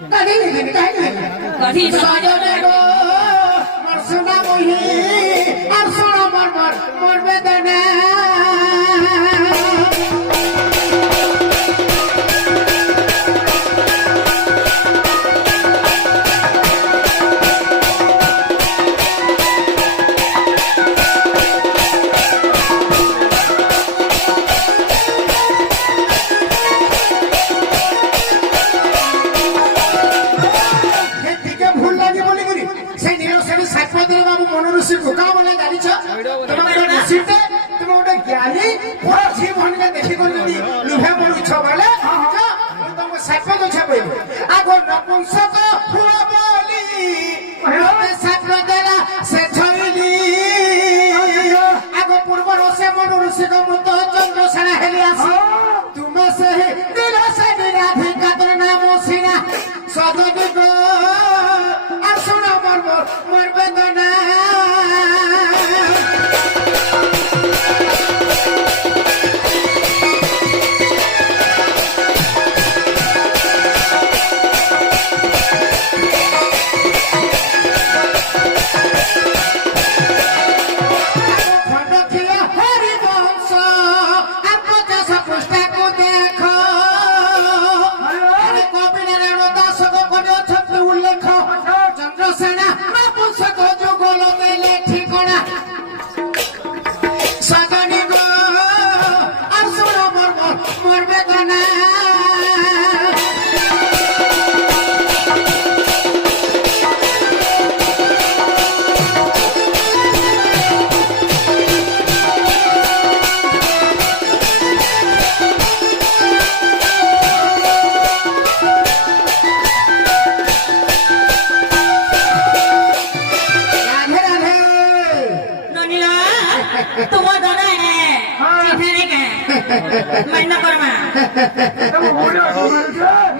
कथी सजने गो मोर सोना मोही और सोना मोर बेदना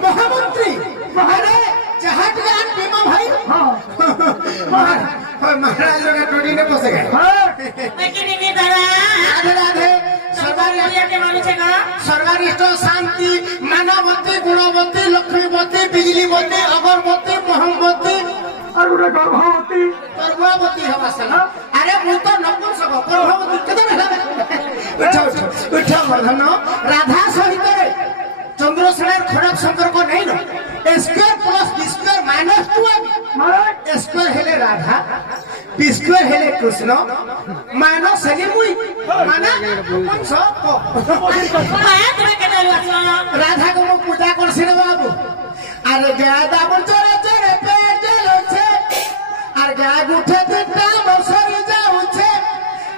महामंत्री महाराज जहाज बीमा भाई महाराज लोग टोटी ने पोसे गए राधे राधे सर्वरिष्ठ शांति मानवती गुणवती लक्ष्मीवती बिजलीवती अगरबत्ती मोहम्मती और गर्भवती अरे मु तो नपुंसक गर्भवती उठ वर्धन राधा सहित चंद्रसेनार खराब संपर्क नहीं न square plus B square minus 2 square हेले राधा बी स्क्वायर हेले कृष्ण माइनस हेले मुई माना नपुंस राधा को पूजा करसी रे बाबू अरे गाय दाबन चरे चरे पेट जलो छे अरे गाय उठे तिनटा बसरी जाऊ छे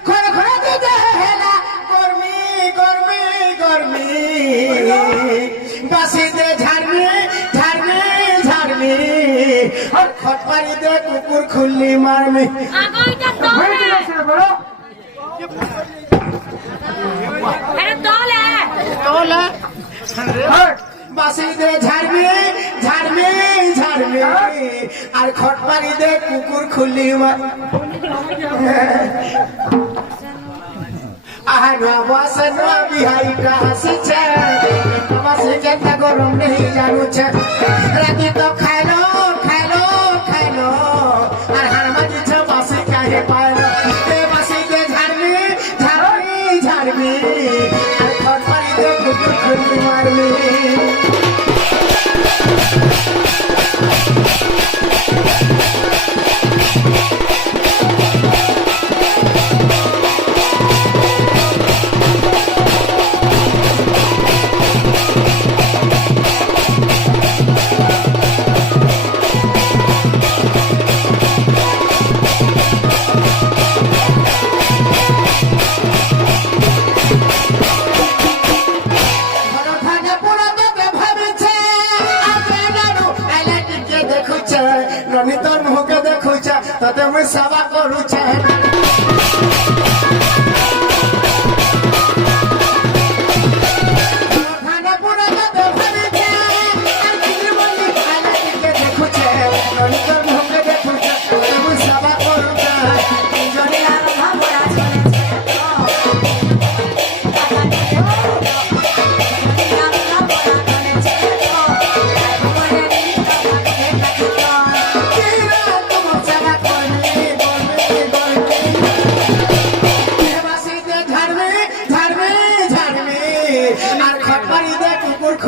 खर खर दे हेला गर्मी गर्मी गर्मी बासी दे झाड़मी झाड़मी झाड़मी और खटपारी दे कुकुर खुल्ली मारमी अरे तोले बासी दे झाड़मी झाड़मी झाड़मी और खटपारी दे कुकुर खुल्ली मार बस बिहाई हसी छे जनता गरम नहीं जानू छे राती तो खाइलो खाइलो खाइलो और हारमा जी छे बासी काहे पाइलो ए बासी दे झाड़मी झाड़मी झाड़मी और खटपारी दे कुकुर खुल्ली मारमी तते मैं सेवा करू छे खाना पुरा तो भरी छे और किनी बोली खाना के देखू छे ननिकर मुख देखू छे तते मैं सेवा करू छे जनी आर हमरा चले छे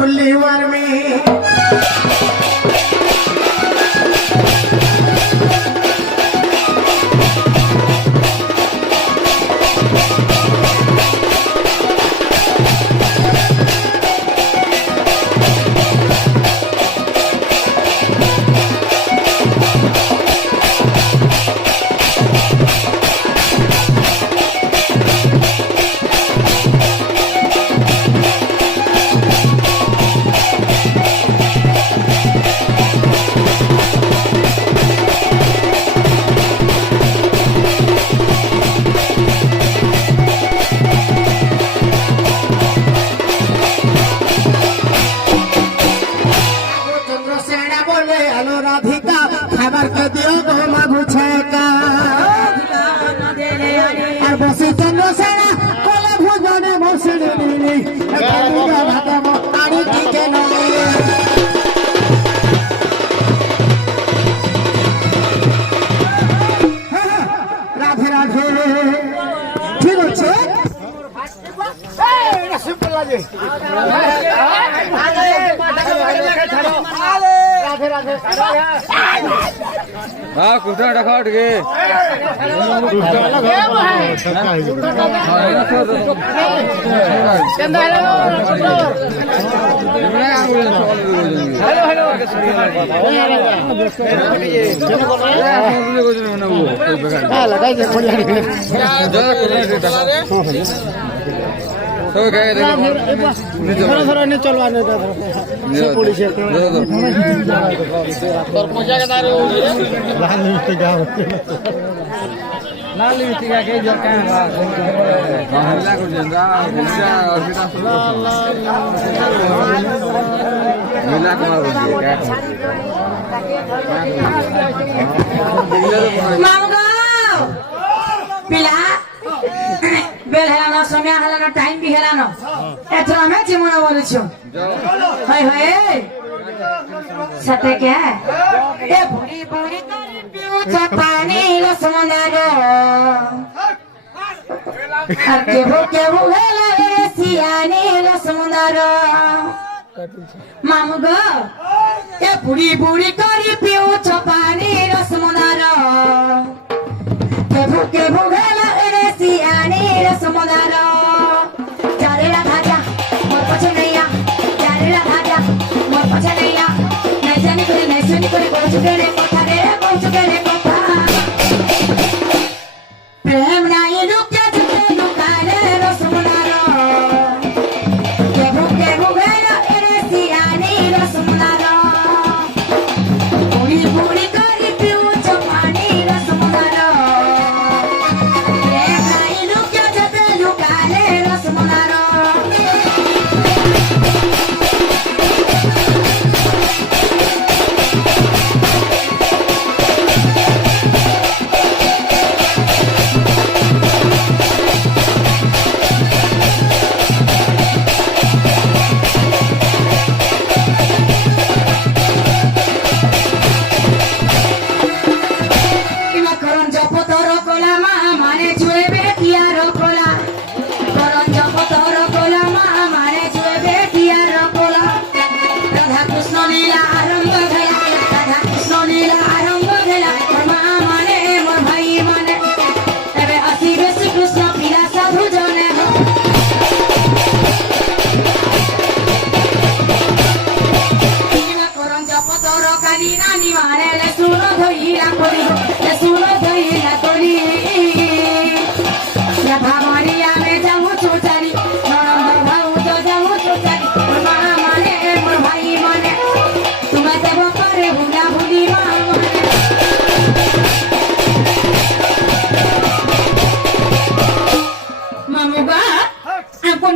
खुली मार में खबर के दियो तो मागू छेका और बसी चंद्र सेना कोले भुजने मौसने नीली गंगा भाता मो आनी टीके नमी राधे राधे ठीक আছে এই সিম্পল লাগে राधे राधे हाँ कुर्ता रखा उठ गए पिला बेल हेलानो समय हेलानो टाइम भी हेलानो एथरा में जीवन बोलछु हाय हाय सते क्या ए बुढ़ी बुढ़ी करे पियो पानी रसमनारो के वो हेला रे सियानी रसमनारो मामू गो ए बुढ़ी बुढ़ी करे पियो पानी रसमनारो के वो हेला रे सियानी रसमनारो जारे राधा मोर पछे नैया जारे राधा मोर पछे नैया नहीं जानी करे नहीं सुनी करे कोई चुके रे कथा प्रेम नाई रुके चुके लुकारे रसमनारो के भुगेला रे सियानी रसमनारो बुढ़ी बुढ़ी करी पियो पानी रसमनारो प्रेम नाई रुके चुके लुकारे रसमनारो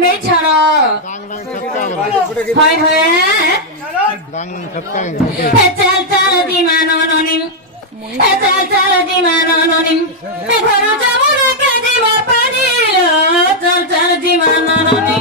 नहीं छाड़ो हाय हाय चल चल दीवानो नोनिम चल चल दीवानो नोनिम घरो जाबो रे के जीवा पानी चल चल दीवानो नोनिम